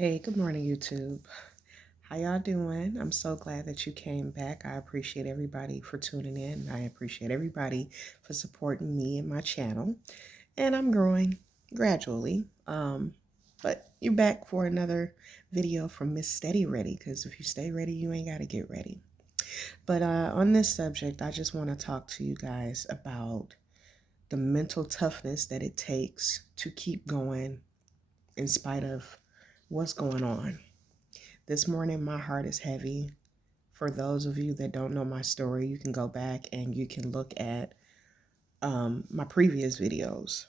Hey, good morning, YouTube. How y'all doing? I'm so glad that you came back. I appreciate everybody for tuning in. I appreciate everybody for supporting me and my channel. And I'm growing gradually. But you're back for another video from Miss Steady Ready, because if you stay ready, you ain't got to get ready. But on this subject, I just want to talk to you guys about the mental toughness that it takes to keep going in spite of what's going on. This morning, my heart is heavy. For those of you that don't know my story, you can go back and you can look at my previous videos.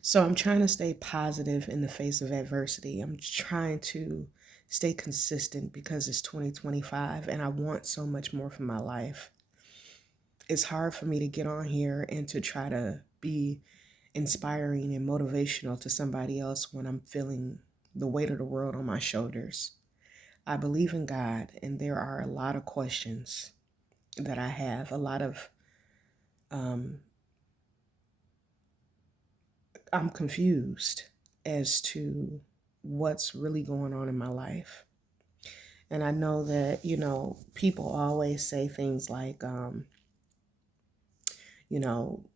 So I'm trying to stay positive in the face of adversity. I'm trying to stay consistent because it's 2025 and I want so much more from my life. It's hard for me to get on here and to try to be inspiring and motivational to somebody else when I'm feeling the weight of the world on my shoulders. I believe in God, and there are a lot of questions that I have, a lot of, I'm confused as to what's really going on in my life. And I know that, people always say things like, you know,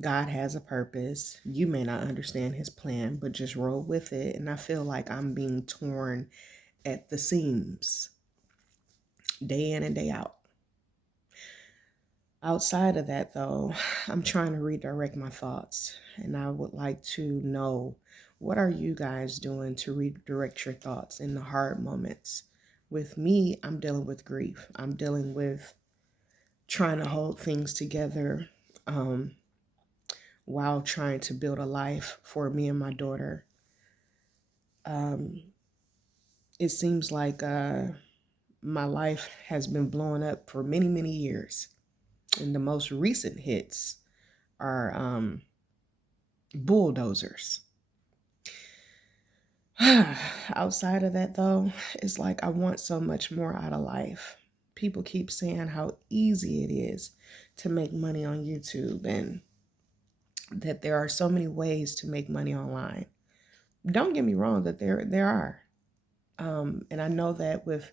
God has a purpose. You may not understand his plan, but just roll with it. And I feel like I'm being torn at the seams day in and day out. Outside of that, though, I'm trying to redirect my thoughts, and I would like to know, what are you guys doing to redirect your thoughts in the hard moments? With me, I'm dealing with grief. I'm dealing with trying to hold things together while trying to build a life for me and my daughter. It seems like my life has been blowing up for many, many years. And the most recent hits are bulldozers. Outside of that, though, it's like I want so much more out of life. People keep saying how easy it is to make money on YouTube and that there are so many ways to make money online. Don't get me wrong, that there are. And I know that with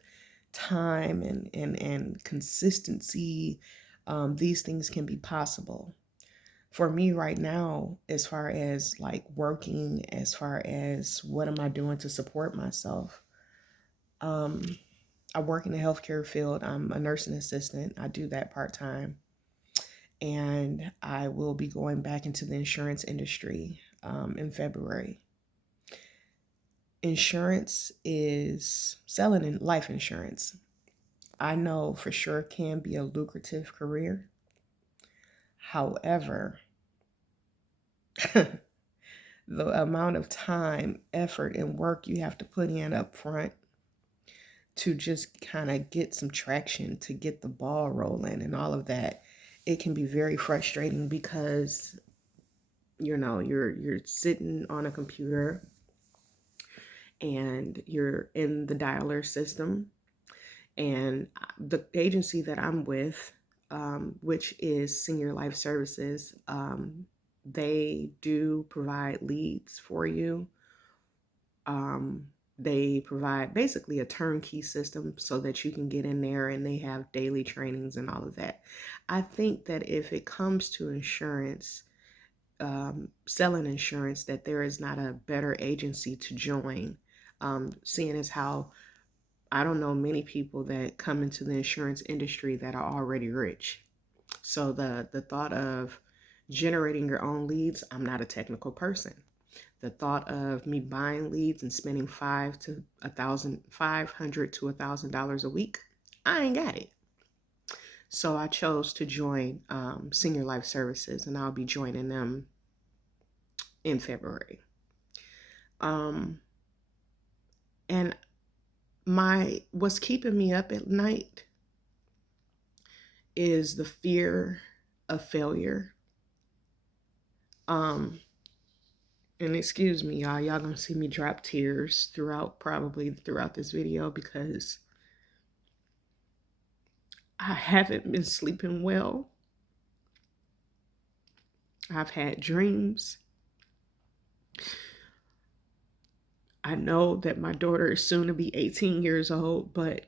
time and consistency, these things can be possible. For me right now, as far as like working, as far as what am I doing to support myself, I work in the healthcare field. I'm a nursing assistant. I do that part-time. And I will be going back into the insurance industry in February. Insurance is selling in life insurance. I know for sure can be a lucrative career. However, the amount of time, effort, and work you have to put in up front to just kind of get some traction, to get the ball rolling and all of that, it can be very frustrating because you're sitting on a computer and you're in the dialer system. And the agency that I'm with, which is Senior Life Services, they do provide leads for you. They provide basically a turnkey system so that you can get in there, and they have daily trainings and all of that. I think that if it comes to insurance, selling insurance, that there is not a better agency to join, seeing as how I don't know many people that come into the insurance industry that are already rich. So the thought of generating your own leads, I'm not a technical person. The thought of me buying leads and spending $500 to $1,000 a week, I ain't got it. So I chose to join Senior Life Services, and I'll be joining them in February. And what's keeping me up at night is the fear of failure. And excuse me, y'all gonna see me drop tears probably throughout this video, because I haven't been sleeping well. I've had dreams. I know that my daughter is soon to be 18 years old, but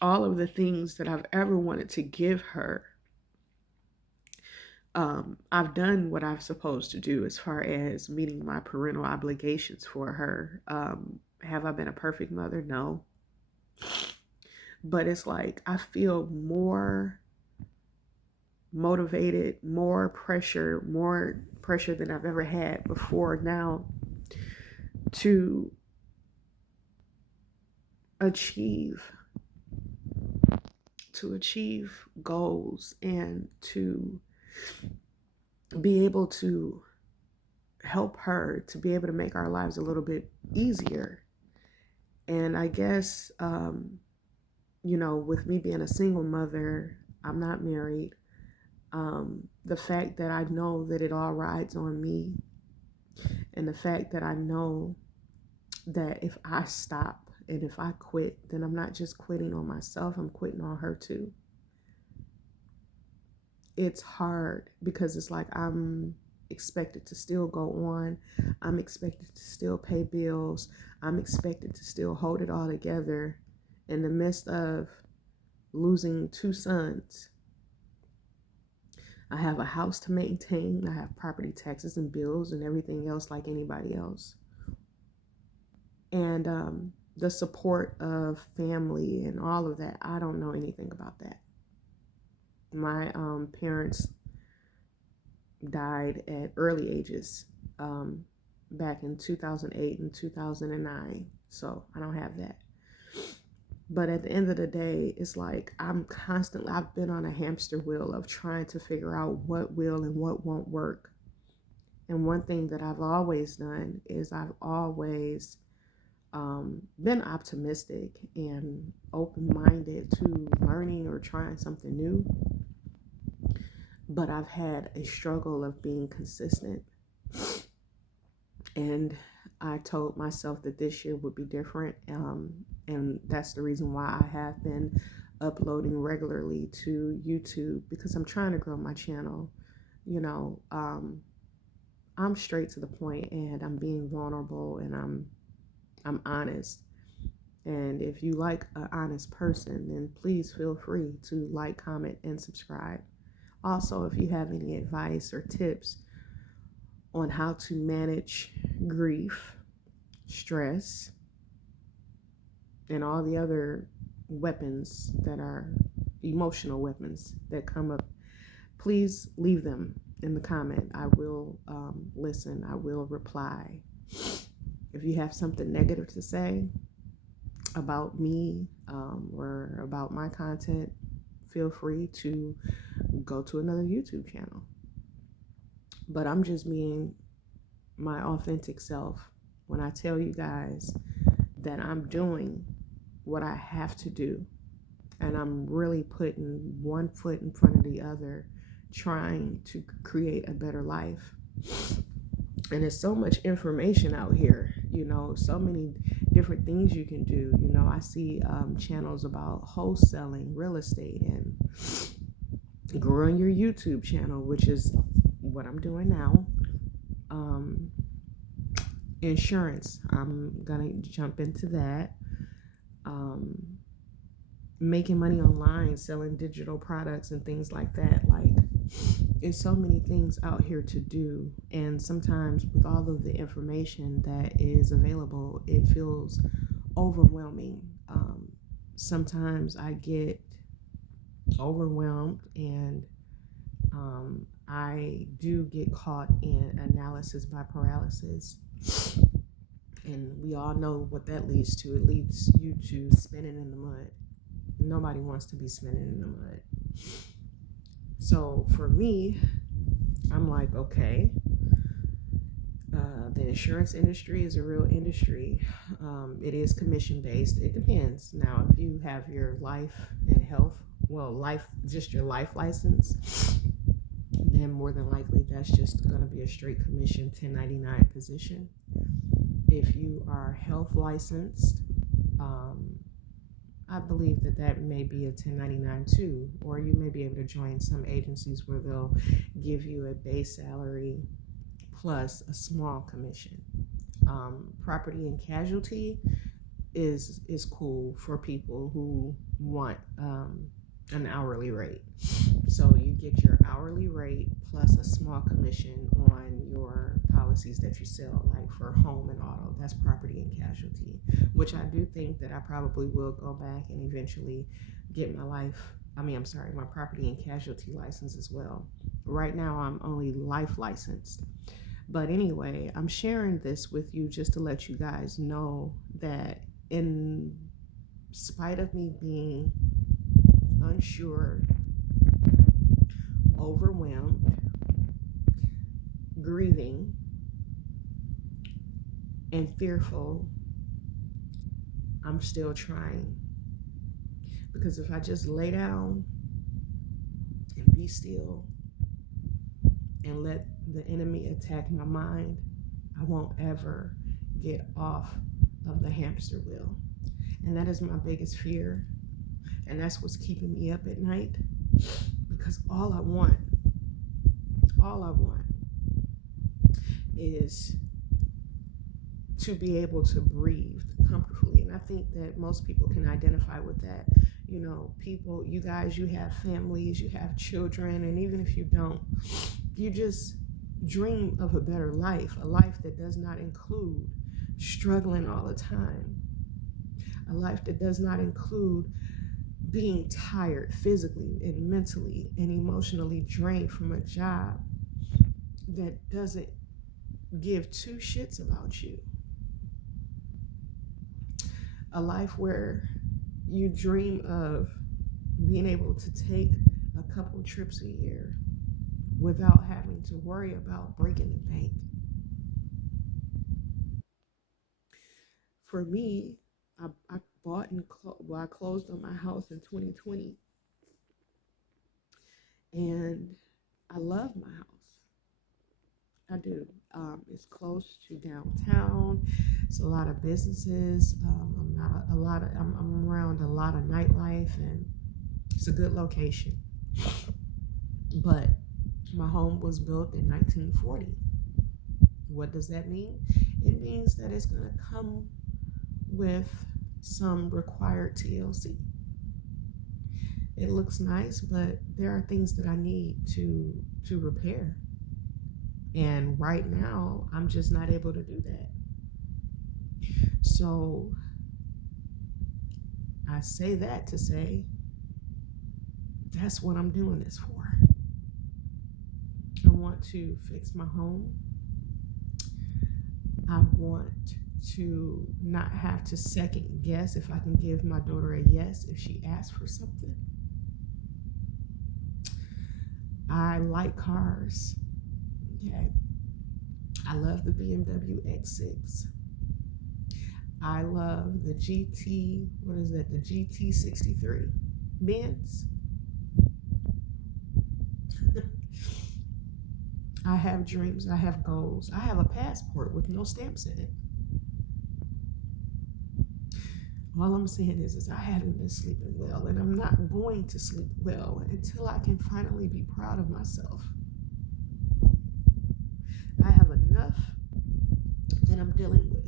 all of the things that I've ever wanted to give her, I've done what I'm supposed to do as far as meeting my parental obligations for her. Have I been a perfect mother? No. But it's like I feel more motivated, more pressure than I've ever had before now to achieve goals and to be able to help her, to be able to make our lives a little bit easier. And I guess with me being a single mother, I'm not married. The fact that I know that it all rides on me, and the fact that I know that if I stop and if I quit, then I'm not just quitting on myself, I'm quitting on her too. It's hard because it's like I'm expected to still go on. I'm expected to still pay bills. I'm expected to still hold it all together in the midst of losing 2 sons. I have a house to maintain. I have property taxes and bills and everything else like anybody else. And the support of family and all of that, I don't know anything about that. My parents died at early ages back in 2008 and 2009. So I don't have that. But at the end of the day, it's like I've been on a hamster wheel of trying to figure out what will and what won't work. And one thing that I've always done is I've always been optimistic and open-minded to learning or trying something new. But I've had a struggle of being consistent. And I told myself that this year would be different. And that's the reason why I have been uploading regularly to YouTube, because I'm trying to grow my channel. I'm straight to the point and I'm being vulnerable and I'm honest. And if you like an honest person, then please feel free to like, comment, and subscribe. Also, if you have any advice or tips on how to manage grief, stress, and all the other weapons that are emotional weapons that come up, please leave them in the comment. I will listen. I will reply. If you have something negative to say about me or about my content, feel free to go to another YouTube channel. But I'm just being my authentic self when I tell you guys that I'm doing what I have to do, and I'm really putting one foot in front of the other, trying to create a better life. And there's so much information out here, so many different things you can do. I see channels about wholesaling, real estate, and growing your YouTube channel, which is what I'm doing now. Insurance, I'm gonna jump into that. Making money online, selling digital products and things like that. Like, there's so many things out here to do, and sometimes with all of the information that is available, it feels overwhelming. Sometimes I get overwhelmed, and I do get caught in analysis by paralysis. And we all know what that leads to. It leads you to spinning in the mud. Nobody wants to be spinning in the mud. So for me, I'm like, okay, the insurance industry is a real industry. It is commission based. It depends. Now, if you have your life and health, just your life license, then more than likely that's just going to be a straight commission 1099 position. If you are health licensed, I believe that may be a 1099 too, or you may be able to join some agencies where they'll give you a base salary plus a small commission. Property and casualty is cool for people who want an hourly rate. So you get your hourly rate plus a small commission on your policies that you sell, like for home and auto. That's property and casualty, which I do think that I probably will go back and eventually get my property and casualty license as well. Right now, I'm only life licensed. But anyway, I'm sharing this with you just to let you guys know that in spite of me being unsure, overwhelmed, grieving, and fearful, I'm still trying. Because if I just lay down and be still and let the enemy attack my mind, I won't ever get off of the hamster wheel. And that is my biggest fear. And that's what's keeping me up at night. Because all I want is to be able to breathe comfortably. And I think that most people can identify with that. You know, people, you guys, you have families, you have children, and even if you don't, you just dream of a better life, a life that does not include struggling all the time, a life that does not include being tired physically and mentally and emotionally drained from a job that doesn't give two shits about you. A life where you dream of being able to take a couple trips a year without having to worry about breaking the bank. For me, I bought and I closed on my house in 2020, and I love my house. I do. It's close to downtown. It's a lot of businesses. I'm around a lot of nightlife, and it's a good location. But my home was built in 1940. What does that mean? It means that it's going to come with some required TLC. It looks nice, but there are things that I need to repair. And right now, I'm just not able to do that. So I say that to say that's what I'm doing this for. I want to fix my home. I want to not have to second guess if I can give my daughter a yes if she asks for something. I like cars. Okay. I love the BMW X6. I love the GT, the GT63 Benz. I have dreams, I have goals. I have a passport with no stamps in it. All I'm saying is I haven't been sleeping well, and I'm not going to sleep well until I can finally be proud of myself. I have enough that I'm dealing with.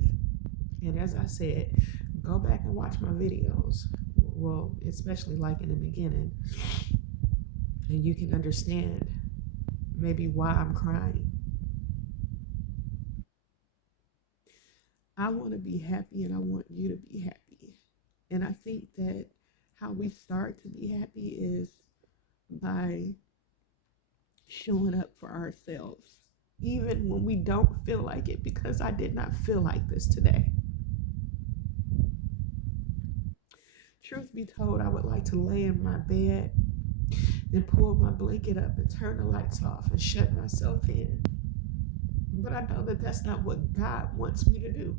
And as I said, go back and watch my videos. Well, especially like in the beginning. And you can understand maybe why I'm crying. I want to be happy, and I want you to be happy. And I think that how we start to be happy is by showing up for ourselves, even when we don't feel like it, because I did not feel like this today. Truth be told, I would like to lay in my bed and pull my blanket up and turn the lights off and shut myself in. But I know that that's not what God wants me to do.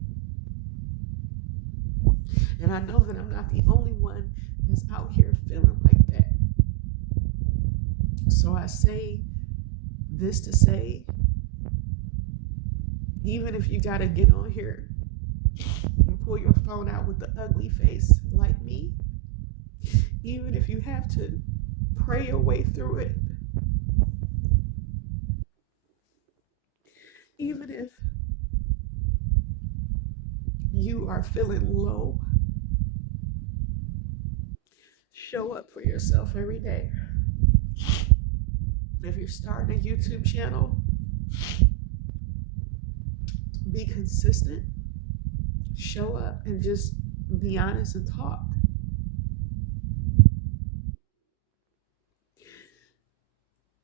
And I know that I'm not the only one that's out here feeling like that. So I say this to say, even if you got to get on here and pull your phone out with the ugly face like me, even if you have to pray your way through it, even if you are feeling low, show up for yourself every day. If you're starting a YouTube channel, be consistent, show up, and just be honest and talk.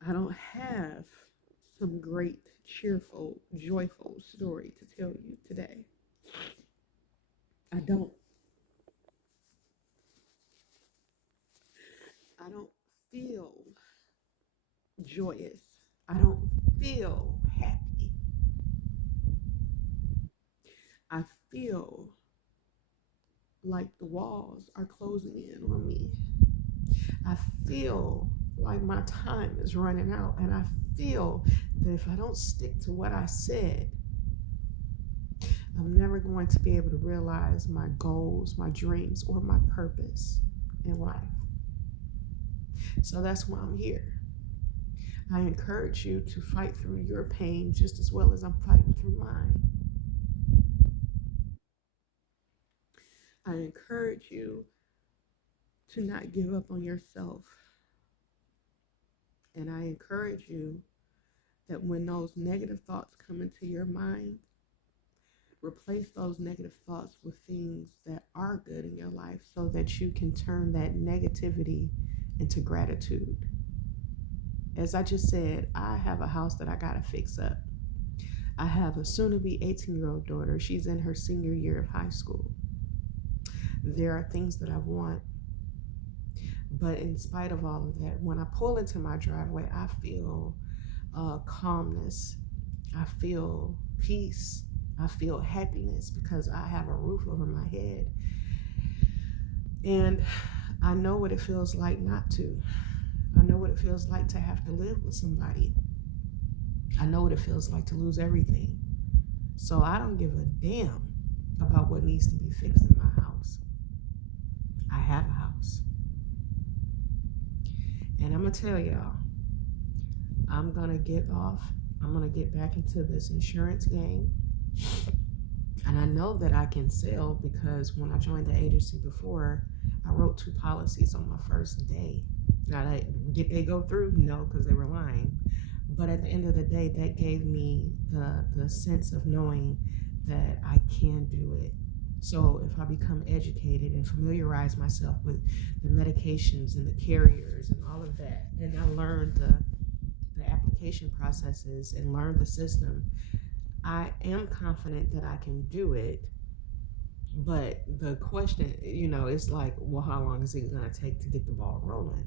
I don't have some great, cheerful, joyful story to tell you today. I don't. I don't feel joyous. I don't feel happy. I feel like the walls are closing in on me. I feel like my time is running out, and I feel that if I don't stick to what I said, I'm never going to be able to realize my goals, my dreams, or my purpose in life. So that's why I'm here. I encourage you to fight through your pain just as well as I'm fighting through mine. I encourage you to not give up on yourself. And I encourage you that when those negative thoughts come into your mind, replace those negative thoughts with things that are good in your life so that you can turn that negativity into gratitude. As I just said, I have a house that I got to fix up. I have a soon-to-be 18-year-old daughter. She's in her senior year of high school. There are things that I want. But in spite of all of that, when I pull into my driveway, I feel calmness. I feel peace. I feel happiness because I have a roof over my head. And I know what it feels like not to. I know what it feels like to have to live with somebody. I know what it feels like to lose everything. So I don't give a damn about what needs to be fixed in my house. I have a house. And I'm going to tell y'all, I'm going to get off. I'm going to get back into this insurance game. And I know that I can sell because when I joined the agency before, I wrote 2 policies on my first day. Now, did they go through? No, because they were lying. But at the end of the day, that gave me the sense of knowing that I can do it. So if I become educated and familiarize myself with the medications and the carriers and all of that, and I learn the application processes and learn the system, I am confident that I can do it. But the question, it's like, well, how long is it going to take to get the ball rolling?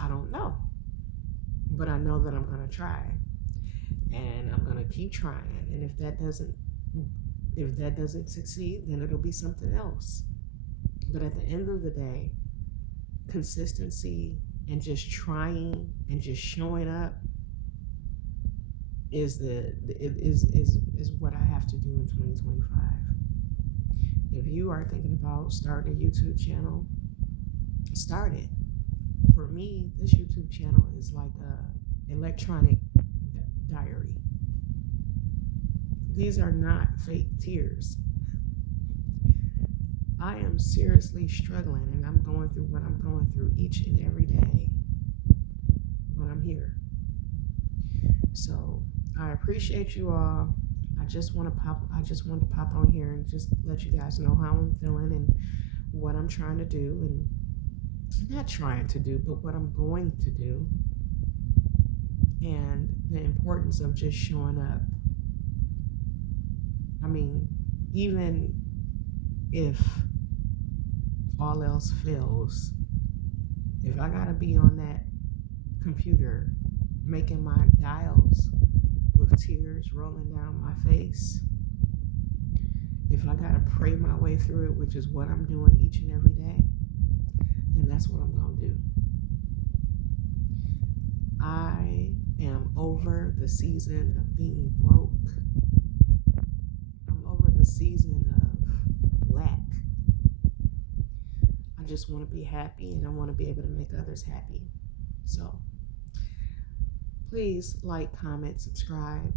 I don't know. But I know that I'm going to try. And I'm going to keep trying. And if that doesn't succeed, then it'll be something else. But at the end of the day, consistency and just trying and just showing up is what I have to do in 2025. If you are thinking about starting a YouTube channel, start it. For me, this YouTube channel is like a electronic diary. These are not fake tears. I am seriously struggling, and I'm going through what I'm going through each and every day. But I'm here. So I appreciate you all. I just wanted to pop on here and just let you guys know how I'm feeling and what I'm trying to do, and not trying to do, but what I'm going to do, and the importance of just showing up. I mean, even if all else fails, if I gotta be on that computer making my dials with tears rolling down my face, if I gotta pray my way through it, which is what I'm doing each and every day, then that's what I'm gonna do. I am over the season of being broke. I'm over the season of lack. I just want to be happy, and I want to be able to make others happy. So please like, comment, subscribe,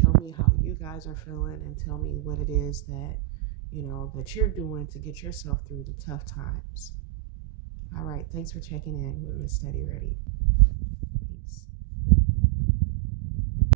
tell me how you guys are feeling and tell me what it is that, that you're doing to get yourself through the tough times. All right. Thanks for checking in with Miss Steady Ready.